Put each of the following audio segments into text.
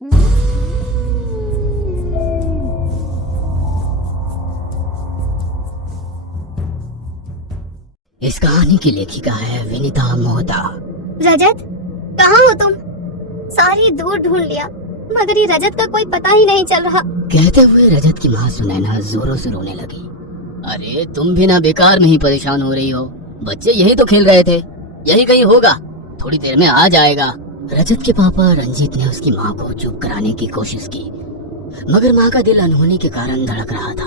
इस कहानी की लेखिका है विनीता मोहता। रजत, कहाँ हो तुम? सारी दूर ढूंढ लिया मगर ये रजत का कोई पता ही नहीं चल रहा। कहते हुए रजत की माँ सुनैना जोरों से रोने लगी। अरे तुम भी ना बेकार में ही परेशान हो रही हो, बच्चे यही तो खेल रहे थे, यही कहीं होगा, थोड़ी देर में आ जाएगा। रजत के पापा रंजीत ने उसकी माँ को चुप कराने की कोशिश की, मगर माँ का दिल अनहोनी के कारण धड़क रहा था।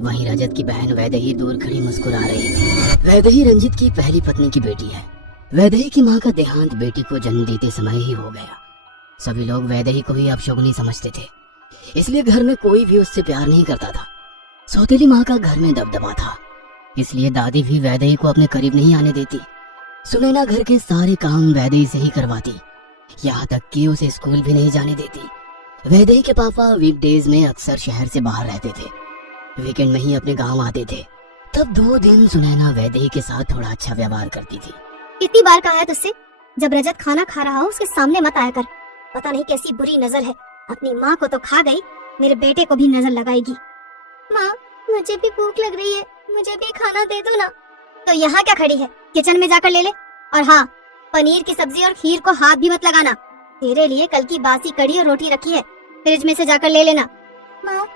वहीं रजत की बहन वैदेही दूर खड़ी मुस्कुरा रही थी। वैदेही रंजीत की पहली पत्नी की बेटी है। वैदेही की माँ का देहांत बेटी को जन्म देते समय ही हो गया। सभी लोग वैदेही को ही अपशगुनी समझते थे, इसलिए घर में कोई भी उससे प्यार नहीं करता था। सौतेली माँ का घर में दबदबा था, इसलिए दादी भी वैदेही को अपने करीब नहीं आने देती। सुनैना घर के सारे काम वैदेही से ही करवाती, यहाँ तक कि उसे स्कूल भी नहीं जाने देती। वैदेही के पापा वीकडेज में अक्सर शहर से बाहर रहते थे, वीकेंड में ही अपने गांव आते थे। तब 2 दिन सुनैना वैदेही के साथ थोड़ा अच्छा व्यवहार करती थी। कितनी बार कहा है तुझसे, जब रजत खाना खा रहा हो उसके सामने मत आया कर। पता नहीं कैसी बुरी नजर है, अपनी माँ को तो खा गई, मेरे बेटे को भी नजर लगाएगी। माँ, मुझे भी भूख लग रही है, मुझे भी खाना दे दो ना। तो यहाँ क्या खड़ी है, किचन में जाकर ले ले। और हाँ, पनीर की सब्जी और खीर को हाथ भी मत लगाना। तेरे लिए कल की बासी कड़ी और रोटी रखी है, फ्रिज में से जाकर ले लेना। माँ,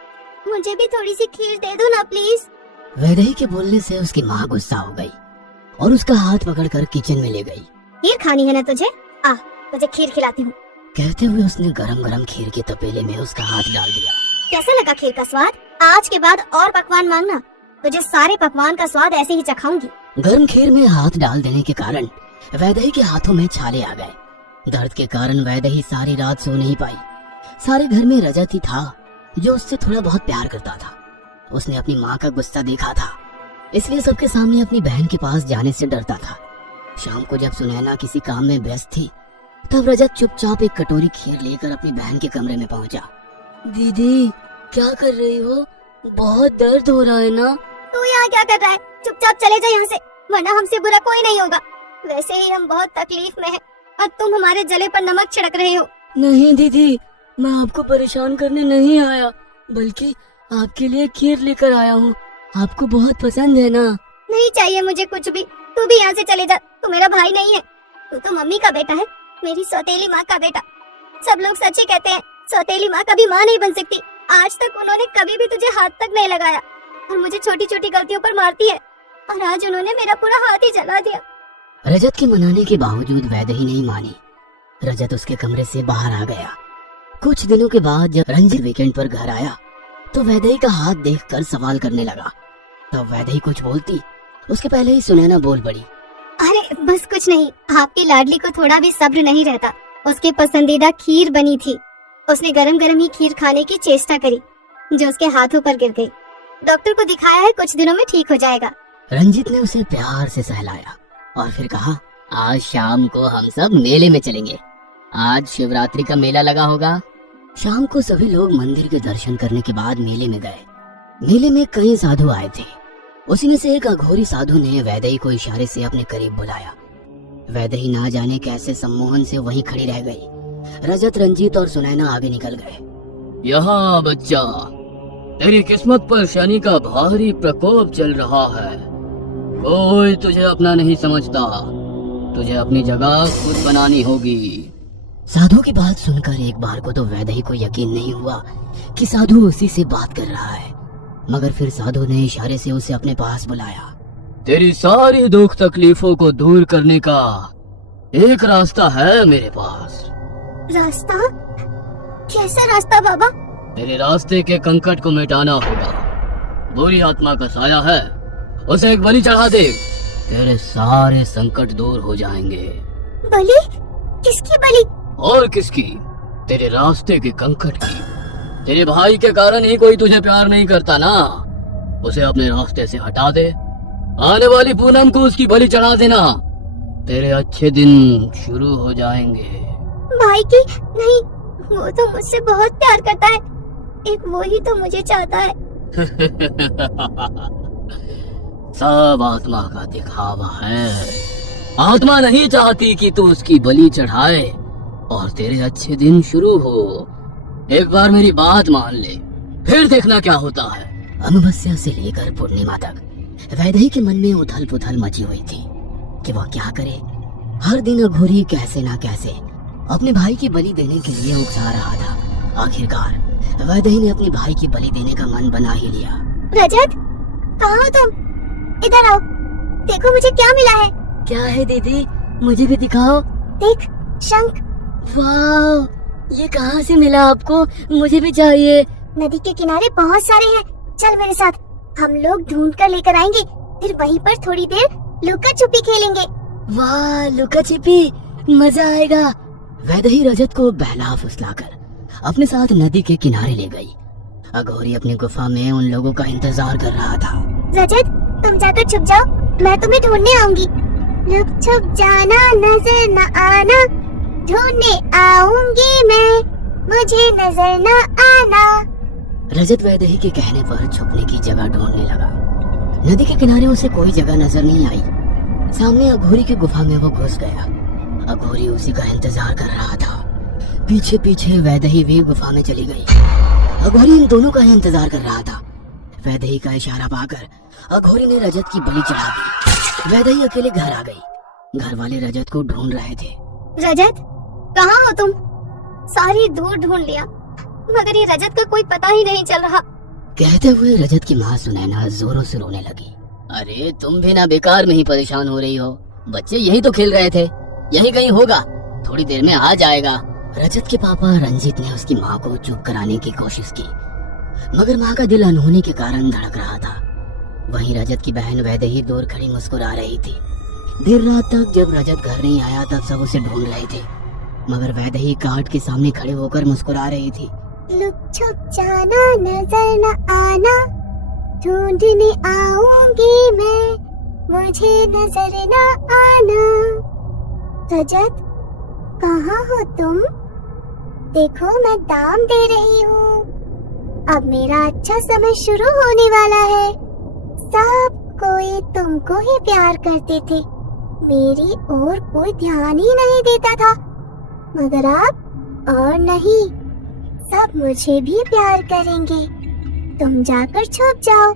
मुझे भी थोड़ी सी खीर दे दो ना प्लीज। वैदेही के बोलने से उसकी माँ गुस्सा हो गई और उसका हाथ पकड़कर किचन में ले गई। खीर खानी है ना तुझे? आ, तुझे खीर खिलाती हूँ। कहते हुए उसने गरम गरम खीर के तपेले में उसका हाथ डाल दिया। कैसा लगा खीर का स्वाद? आज के बाद और पकवान मांगना, तुझे सारे पकवान का स्वाद ऐसे ही चखाऊंगी। गर्म खीर में हाथ डाल देने के कारण वैदेही के हाथों में छाले आ गए। दर्द के कारण वैदेही सारी रात सो नहीं पाई। सारे घर में रजत ही था जो उससे थोड़ा बहुत प्यार करता था। उसने अपनी माँ का गुस्सा देखा था, इसलिए सबके सामने अपनी बहन के पास जाने से डरता था। शाम को जब सुनैना किसी काम में व्यस्त थी, तब रजत चुपचाप एक कटोरी खीर लेकर अपनी बहन के कमरे में पहुंचा। दीदी, क्या कर रही हो? बहुत दर्द हो रहा है ना? तू यहाँ क्या कर रहा है? चुपचाप चले जा यहाँ से, वरना हमसे बुरा कोई नहीं होगा। वैसे ही हम बहुत तकलीफ में हैं और तुम हमारे जले पर नमक छिड़क रहे हो। नहीं दीदी, मैं आपको परेशान करने नहीं आया, बल्कि आपके लिए खीर लेकर आया हूँ। आपको बहुत पसंद है ना? नहीं चाहिए मुझे कुछ भी, तू भी यहाँ से चले जा। तू मेरा भाई नहीं है, तू तो मम्मी का बेटा है, मेरी सौतेली माँ का बेटा। सब लोग सच ही कहते हैं, सौतेली माँ कभी माँ नहीं बन सकती। आज तक उन्होंने कभी भी तुझे हाथ तक नहीं लगाया और मुझे छोटी छोटी गलतियों पर मारती है, और आज उन्होंने मेरा पूरा हाथ ही जला दिया। रजत के मनाने के बावजूद वैदेही नहीं मानी। रजत उसके कमरे से बाहर आ गया। कुछ दिनों के बाद जब रंजीत वीकेंड पर घर आया, तो वैदेही का हाथ देखकर सवाल करने लगा। तब वैदेही कुछ बोलती, उसके पहले ही सुनैना बोल पड़ी। अरे बस कुछ नहीं, आपकी लाडली को थोड़ा भी सब्र नहीं रहता। उसकी पसंदीदा खीर बनी थी, उसने गरम गरम ही खीर खाने की चेष्टा करी, जो उसके हाथों पर गिर गई। डॉक्टर को दिखाया है, कुछ दिनों में ठीक हो जाएगा। रंजीत ने उसे प्यार से सहलाया और फिर कहा, आज शाम को हम सब मेले में चलेंगे। आज शिवरात्रि का मेला लगा होगा। शाम को सभी लोग मंदिर के दर्शन करने के बाद मेले में गए। मेले में कई साधु आए थे। उसी में से एक अघोरी साधु ने वैदेही को इशारे से अपने करीब बुलाया। वैदेही ना जाने कैसे सम्मोहन से वहीं खड़ी रह गई। रजत, रंजीत और सुनैना आगे निकल गए। यहाँ बच्चा, तेरी किस्मत पर शनि का भारी प्रकोप चल रहा है। कोई तुझे अपना नहीं समझता, तुझे अपनी जगह खुद बनानी होगी। साधु की बात सुनकर एक बार को तो वैदेही को यकीन नहीं हुआ कि साधु उसी से बात कर रहा है, मगर फिर साधु ने इशारे से उसे अपने पास बुलाया। तेरी सारी दुख तकलीफों को दूर करने का एक रास्ता है मेरे पास। रास्ता? कैसा रास्ता बाबा? तेरे रास्ते के संकट को मिटाना होगा। बुरी आत्मा का साया है, उसे एक बलि चढ़ा दे, तेरे सारे संकट दूर हो जाएंगे। बलि? किसकी बलि? और किसकी? तेरे रास्ते के कंकट की। तेरे भाई के कारण ही कोई तुझे प्यार नहीं करता ना, उसे अपने रास्ते से हटा दे। आने वाली पूनम को उसकी बलि चढ़ा देना, तेरे अच्छे दिन शुरू हो जाएंगे। भाई की नहीं, वो तो मुझसे बहुत प्यार करता है, एक वो ही तो मुझे चाहता है। सब आत्मा का दिखावा है। आत्मा नहीं चाहती कि तू उसकी बलि चढ़ाए, और तेरे अच्छे दिन शुरू हो। एक बार मेरी बात मान ले, फिर देखना क्या होता है। अमावस्या से लेकर पूर्णिमा तक वैदेही के मन में उथल पुथल मची हुई थी कि वह क्या करे। हर दिन अघोरी कैसे ना कैसे अपने भाई की बलि देने के लिए उकसा रहा था। आखिरकार वैदेही ने अपने भाई की बलि देने का मन बना ही लिया। रजत, कहाँ हो तुम? इधर आओ, देखो मुझे क्या मिला है। क्या है दीदी, मुझे भी दिखाओ। देख, शंख। वाह, ये कहाँ से मिला आपको? मुझे भी चाहिए। नदी के किनारे बहुत सारे हैं, चल मेरे साथ, हम लोग ढूंढ कर लेकर आएंगे, फिर वहीं पर थोड़ी देर लुका छुपी खेलेंगे। वाह, लुका छिपी, मजा आएगा। वैदेही रजत को बहला फुसलाकर अपने साथ नदी के किनारे ले गई। अघोरी अपनी गुफा में उन लोगों का इंतजार कर रहा था। रजत, तुम जाकर छुप जाओ, मैं तुम्हें ढूंढने आऊंगी। लुक छुप जाना, नजर न आना, ढूंढने आऊंगी मैं, मुझे नजर न आना। रजत वैदेही के कहने पर छुपने की जगह ढूंढने लगा। नदी के किनारे उसे कोई जगह नजर नहीं आई। सामने अघोरी की गुफा में वो घुस गया। अघोरी उसी का इंतजार कर रहा था। पीछे पीछे वैदेही भी गुफा में चली गई। अघोरी इन दोनों का ही इंतजार कर रहा था। वैदेही का इशारा पाकर अघोरी ने रजत की बलि चढ़ा दी। वैदेही अकेले घर आ गई। घर वाले रजत को ढूंढ रहे थे। रजत, कहाँ हो तुम? सारी दूर ढूंढ लिया, मगर ये रजत का कोई पता ही नहीं चल रहा। कहते हुए रजत की माँ सुनैना जोरों से रोने लगी। अरे तुम भी ना बेकार में ही परेशान हो रही हो। बच्चे यही तो खेल रहे थे, यही कहीं होगा, थोड़ी देर में आ जाएगा। रजत के पापा रंजीत ने उसकी माँ को चुप कराने की कोशिश की, मगर माँ का दिल अनहोनी के कारण धड़क रहा था। वहीं रजत की बहन वैदेही दूर खड़ी मुस्कुरा रही थी। देर रात तक जब रजत घर नहीं आया तब सब उसे ढूंढ रहे थे, मगर वैदेही काट के सामने खड़े होकर मुस्कुरा रही थी। लुक छुप जाना, नजर न आना, ढूंढने आऊंगी मैं, मुझे नजर न आना। रजत, कहाँ हो तुम? देखो मैं दाम दे रही हूँ, अब मेरा अच्छा समय शुरू होने वाला है। सब कोई तुमको ही प्यार करते थे, मेरी ओर कोई ध्यान ही नहीं देता था, मगर अब और नहीं, सब मुझे भी प्यार करेंगे। तुम जाकर छुप जाओ,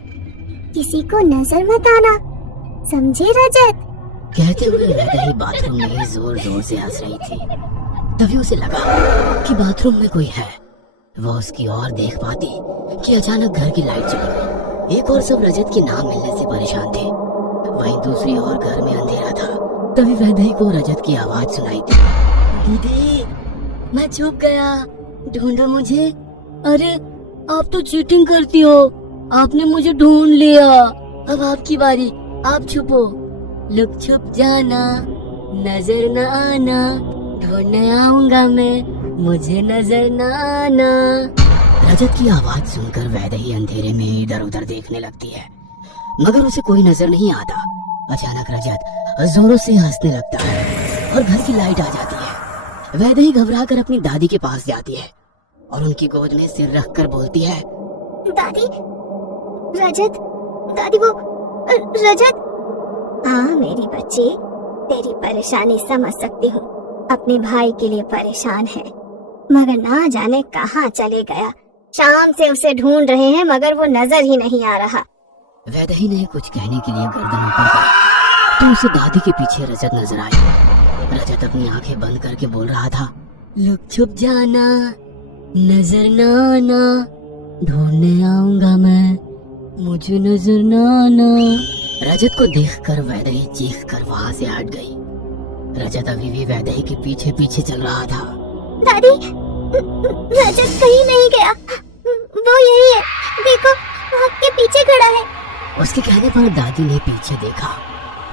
किसी को नजर मत आना, समझे रजत? कहते हुए वैदेही बाथरूम में जोर जोर से हंस रही थी। तभी उसे लगा कि बाथरूम में कोई है। वह उसकी ओर देख पाती कि अचानक घर की लाइट चली गई। एक और सब रजत के नाम मिलने से परेशान थे, वहीं दूसरी ओर घर में अंधेरा था। तभी वैदेही को रजत की आवाज सुनाई दी। दीदी, मैं छुप गया, ढूंढो मुझे। अरे आप तो चीटिंग करती हो, आपने मुझे ढूंढ लिया, अब आपकी बारी, आप छुपो। लुक छुप जाना, नजर न आना, ढूंढने आऊंगा मैं, मुझे नजर न आना। रजत की आवाज सुनकर वैदेही अंधेरे में इधर उधर देखने लगती है, मगर उसे कोई नजर नहीं आता। अचानक रजत जोरों से हंसने लगता है और घर की लाइट आ जाती है। वैदेही घबराकर अपनी दादी के पास जाती है और उनकी गोद में सिर रखकर बोलती है, दादी, रजत, दादी वो रजत। हाँ मेरी बच्ची, तेरी परेशानी समझ सकती हूँ, अपने भाई के लिए परेशान है, मगर ना जाने कहाँ चले गया। शाम से उसे ढूंढ रहे हैं मगर वो नजर ही नहीं आ रहा। वैदेही ने कुछ कहने के लिए गर्दन ऊपर की तो उसे दादी के पीछे रजत नजर आई। रजत अपनी आंखें बंद करके बोल रहा था, लुक छुप जाना, नजर न आना, ढूंढने आऊंगा मैं, मुझे नजर न आना। रजत को देखकर वैदेही चीख कर वहाँ से हट गई। रजत अभी भी वैदेही के पीछे पीछे चल रहा था। दादी, रजत कहीं नहीं गया, वो यही है, देखो वो आपके पीछे खड़ा है। उसके कहने पर दादी ने पीछे देखा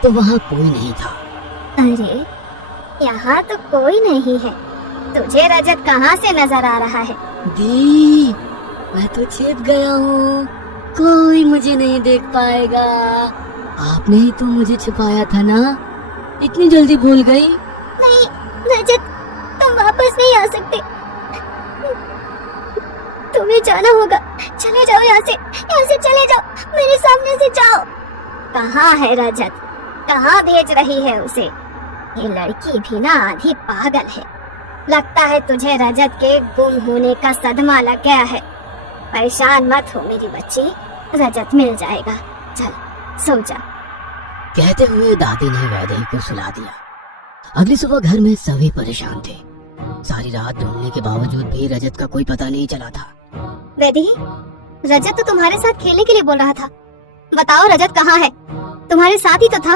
तो वहाँ कोई नहीं था। अरे यहाँ तो कोई नहीं है, तुझे रजत कहाँ से नजर आ रहा है? दी, मैं तो छिप गया हूँ, कोई मुझे नहीं देख पाएगा। आपने ही तो मुझे छुपाया था ना, इतनी जल्दी भूल गई? नहीं रजत, तुम वापस नहीं आ सकते, तुम्हें जाना होगा, चले जाओ यहाँ से चले जाओ, मेरे सामने से जाओ। कहाँ है रजत, कहाँ भेज रही है उसे? ये लड़की भी ना आधी पागल है, लगता है तुझे रजत के गुम होने का सदमा लग गया है। परेशान मत हो मेरी बच्ची, रजत मिल जाएगा। चल सो जा। कहते हुए दादी ने वैदेही को सुला दिया। अगली सुबह घर में सभी परेशान थे। सारी रात ढूंढने के बावजूद भी रजत का कोई पता नहीं चला था। वैदेही, रजत तो तुम्हारे साथ खेलने के लिए बोल रहा था। बताओ रजत कहाँ है? तुम्हारे साथ ही तो था।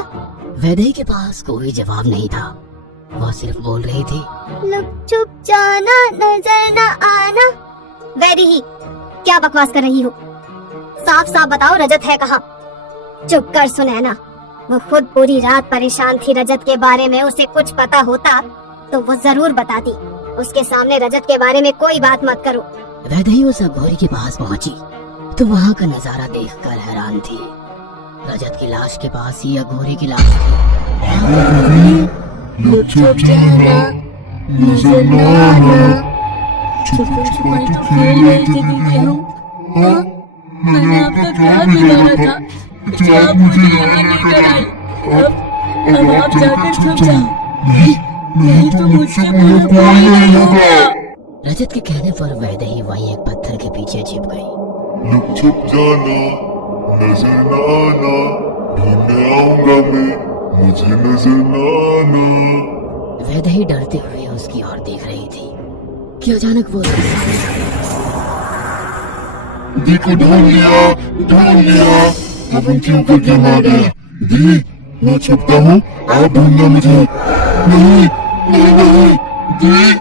वैदेही के पास कोई जवाब नहीं था। वह सिर्फ बोल रही थी, लुक छुप जाना, नजर न आना। वैदेही, क्या बकवास कर रही हो? साफ साफ बताओ रजत है कहाँ? चुप कर सुनैना। वो खुद पूरी रात परेशान थी रजत के बारे में। उसे कुछ पता होता तो वो जरूर बताती। उसके सामने रजत के बारे में कोई बात मत करो। वैदेही उस अघोरी के पास पहुंची तो वहां का नजारा देखकर हैरान थी। रजत की लाश के पास ही अघोरी की लाश थी। लुक छुप जाना, नजर न आना। छुपन छुपाई तो खेल रहे थे दीदी हम। हाँ, मैंने आपका क्या बिगाड़ा था जो आप मुझे यहाँ लेकर आई? अब आप जाकर छुप जाओ, नहीं तो मुझसे बुरा कोई नहीं होगा। रजत के कहने पर वैदेही वहीं एक पत्थर के पीछे छिप गई। लुक छुप जाना, नजर न आना। ढूंढने आऊंगा मैं, मुझे नजर न आना। वैदेही डरते हुए उसकी ओर देख रही थी कि अचानक वो उसके सामने आ गई। देखो ढूंढ लिया। अब उनके ऊपर क्या मार गया? दी, मैं छुपता हूँ, आप ढूंढना मुझे। नहीं, दी,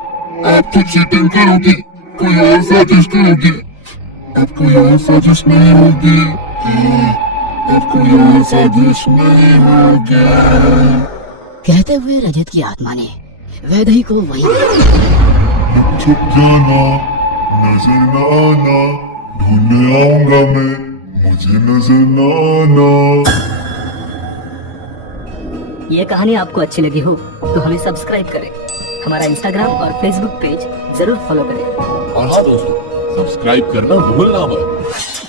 आप तो चीटिंग करोगी, कोई और साजिश करोगी। अब कोई और साजिश नहीं होगी। अब कोई और साजिश नहीं होगी। कहते हुए रजत की आत्मा ने वैदेही को वहीं लुक छुप जाना, नजर न आना। ढूंढने आऊंगा मैं, मुझे नजर न आना। ये कहानी आपको अच्छी लगी हो तो हमें सब्सक्राइब करें। हमारा इंस्टाग्राम और फेसबुक पेज जरूर फॉलो करें। और हाँ दोस्तों, सब्सक्राइब करना भूलना मत।